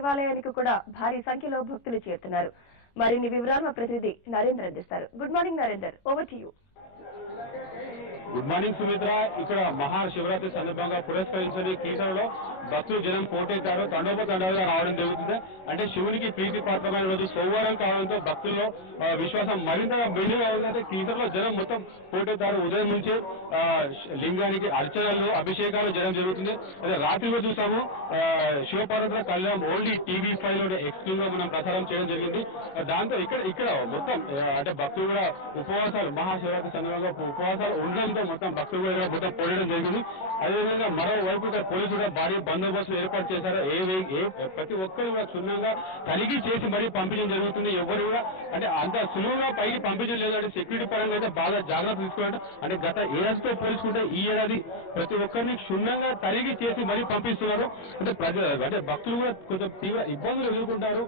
శివాలయానికి కూడా భారీ సంఖ్యలో భక్తులు చేరుతున్నారు. మరిన్ని వివరాలు మా ప్రతినిధి నరేందర్ అందిస్తారు. Good morning Narender, over to you. Good morning Sumitra. ఇక్కడ మహాశివరాత్రి సందర్భంగా పురస్కరించుకుని కీసరలో భక్తులు జనం పోటెత్తారు. తండోపతండాలుగా రావడం జరుగుతుంది. అంటే శివునికి ప్రీతి పాత్రమైన రోజు సోమవారం కావడంతో భక్తుల్లో విశ్వాసం మరింతగా మెండుగా ఉందంటే కీసరలో జనం మొత్తం పోటెత్తారు. ఉదయం నుంచి లింగానికి అర్చనలు అభిషేకాలు జనం జరుగుతుంది. అదే రాత్రి కూడా చూసాము శివపార్వతుల కళ్యాణం ఓన్లీ TV5 లో ఎక్స్క్లూజివ్ గా మనం ప్రసారం చేయడం జరిగింది. దాంతో ఇక్కడ మొత్తం అంటే భక్తులు కూడా ఉపవాసాలు మహాశివరాత్రి సందర్భంగా ఉపవాసాలు ఉండడంతో మొత్తం భక్తులు కూడా మొత్తం పోయడం జరిగింది. అదేవిధంగా మరోవైపు పోలీసులు కూడా భారీ బందోబస్తు ఏర్పాటు చేశారు. ప్రతి ఒక్కరు కూడా క్షుణ్ణంగా తనిఖీ చేసి మరీ పంపించడం జరుగుతుంది. ఎవరు కూడా అంటే అంత సులువుగా పైకి పంపించడం లేదు. అంటే సెక్యూరిటీ పరంగా అయితే బాగా జాగ్రత్త తీసుకోవడం. అంటే గత ఏడాదితో పోల్చుకుంటే ఈ ఏడాది ప్రతి ఒక్కరిని క్షుణ్ణంగా తనిఖీ చేసి మరీ పంపిస్తున్నారు. అంటే భక్తులు కూడా కొంచెం తీవ్ర ఇబ్బందులు ఎదుర్కొంటారు.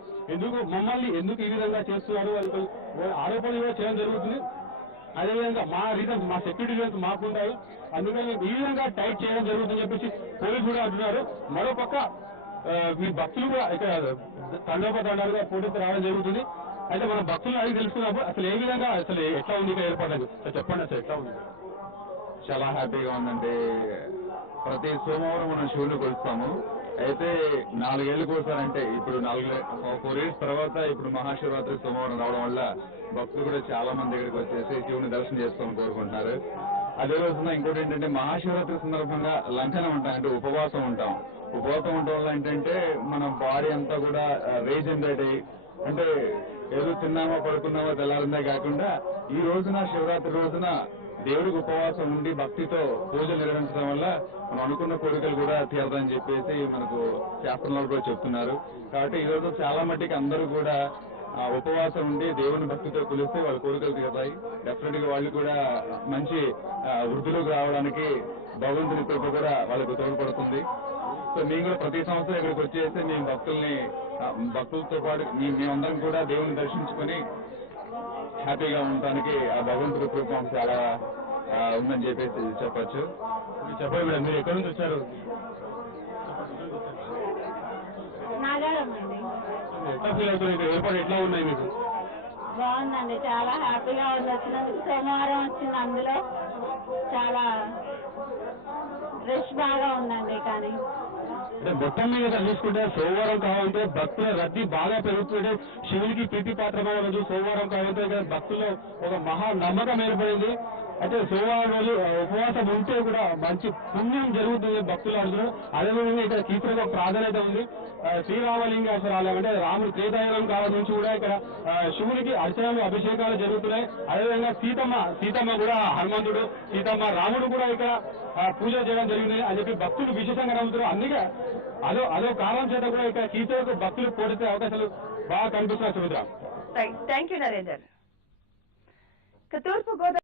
మమ్మల్ని ఎందుకు ఈ విధంగా చేస్తున్నారు అని ఆరోపణలు కూడా చేయడం జరుగుతుంది. అదేవిధంగా మా సెక్యూరిటీ రీజన్స్ మాకుంటాయి, అందుకని ఈ విధంగా టైట్ చేయడం జరుగుతుందని చెప్పేసి పోలీసు కూడా అంటున్నారు. మరోపక్క మీ భక్తులు కూడా ఇక్కడ తండోపతండాలుగా పోటీకి రావడం జరుగుతుంది. అయితే మన భక్తులు అడిగి తెలుసుకున్నప్పుడు అసలు ఏ విధంగా అసలు ఎట్లా ఉంది ఇక్కడ ఏర్పడదు చెప్పండి, అసలు ఎట్లా ఉంది? చాలా హ్యాపీగా ఉందండి. ప్రతి సోమవారం మనం శివుని కొలుస్తాము. అయితే 4 ఏళ్ళకి ఒకసారంటే ఇప్పుడు 4 ఇయర్స్ తర్వాత ఇప్పుడు మహాశివరాత్రి సోమవారం రావడం వల్ల భక్తులు కూడా చాలా మంది దగ్గరికి వచ్చేసి శివుని దర్శనం చేసుకోవాలని కోరుకుంటున్నారు. అదే రోజున ఇంకోటి ఏంటంటే మహాశివరాత్రి సందర్భంగా లంఘనం ఉంటాం, అంటే ఉపవాసం ఉంటాం. ఉపవాసం ఉండటం వల్ల ఏంటంటే మన బాడీ అంతా కూడా రీజనరేట్ అయ్యి అంటే ఏదో తిన్నామో పడుకున్నామో తెల్లారిందే కాకుండా ఈ రోజున శివరాత్రి రోజున దేవుడికి ఉపవాసం ఉండి భక్తితో పూజలు నిర్వహించడం వల్ల మనం అనుకున్న కోరికలు కూడా తీరదని చెప్పేసి మనకు శాస్త్రంలో కూడా చెప్తున్నారు. కాబట్టి ఈ రోజు చాలా మట్టికి అందరూ కూడా ఉపవాసం ఉండి దేవుని భక్తితో కొలిస్తే వాళ్ళ కోరికలు తీరుతాయి. డెఫినెట్ గా వాళ్ళు కూడా మంచి వృద్ధిలోకి రావడానికి భగవంతుని కృప కూడా వాళ్ళకు తోడ్పడుతుంది. సో మేము కూడా ప్రతి సంవత్సరం ఇక్కడికి వచ్చేసి మేము భక్తులతో పాటు మేమందరం కూడా దేవుని దర్శించుకుని హ్యాపీగా ఉండడానికి ఆ భగవంతుడి కృప చాలా ఉందని చెప్పేసి చెప్పచ్చు. చెప్పండి మేడం, మీరు ఎక్కడి నుంచి వచ్చారు? ఎట్లా ఫీల్ అవుతుంది? ఏర్పాటు ఎట్లా ఉన్నాయి మీకు? బాగుందండి, చాలా హ్యాపీగా ఉంది. వచ్చినందుకు సోమవారం వచ్చింది, అందులో చాలా రష్ బాగా ఉందండి. కానీ అంటే మొత్తం మీద చూసుకుంటే సోమవారం కావాలంటే భక్తుల రద్దీ బాగా పెరుగుతుంటే శివునికి ప్రీతి పాత్రమైన రోజు సోమవారం కావాలంటే భక్తుల్లో ఒక మహా నమ్మకం ఏర్పడింది. అయితే సోమవారం రోజు ఉపవాసం ఉంటే కూడా మంచి పుణ్యం జరుగుతుంది భక్తులు అంటున్నారు. అదేవిధంగా ఇక్కడ కీసరలో ప్రాధాన్యత ఉంది. శ్రీరామలింగేశ్వర ఆలయం అంటే రాముడు త్రేతాయుగం కాలం నుంచి కూడా ఇక్కడ శివునికి అర్చనలు అభిషేకాలు జరుగుతున్నాయి. అదేవిధంగా సీతమ్మ కూడా హనుమంతుడు సీతమ్మ రాముడు కూడా ఇక్కడ పూజ చేయడం జరిగింది అని చెప్పి భక్తులు విశేషంగా నమ్ముతున్నారు. అందుకే అదో కారణం చేత కూడా ఇక్కడ కీసరకు భక్తులు పోటెత్తే అవకాశాలు బాగా కనిపిస్తున్నాయి. Sumitra, thank you Narender. తూర్పు గోదావరి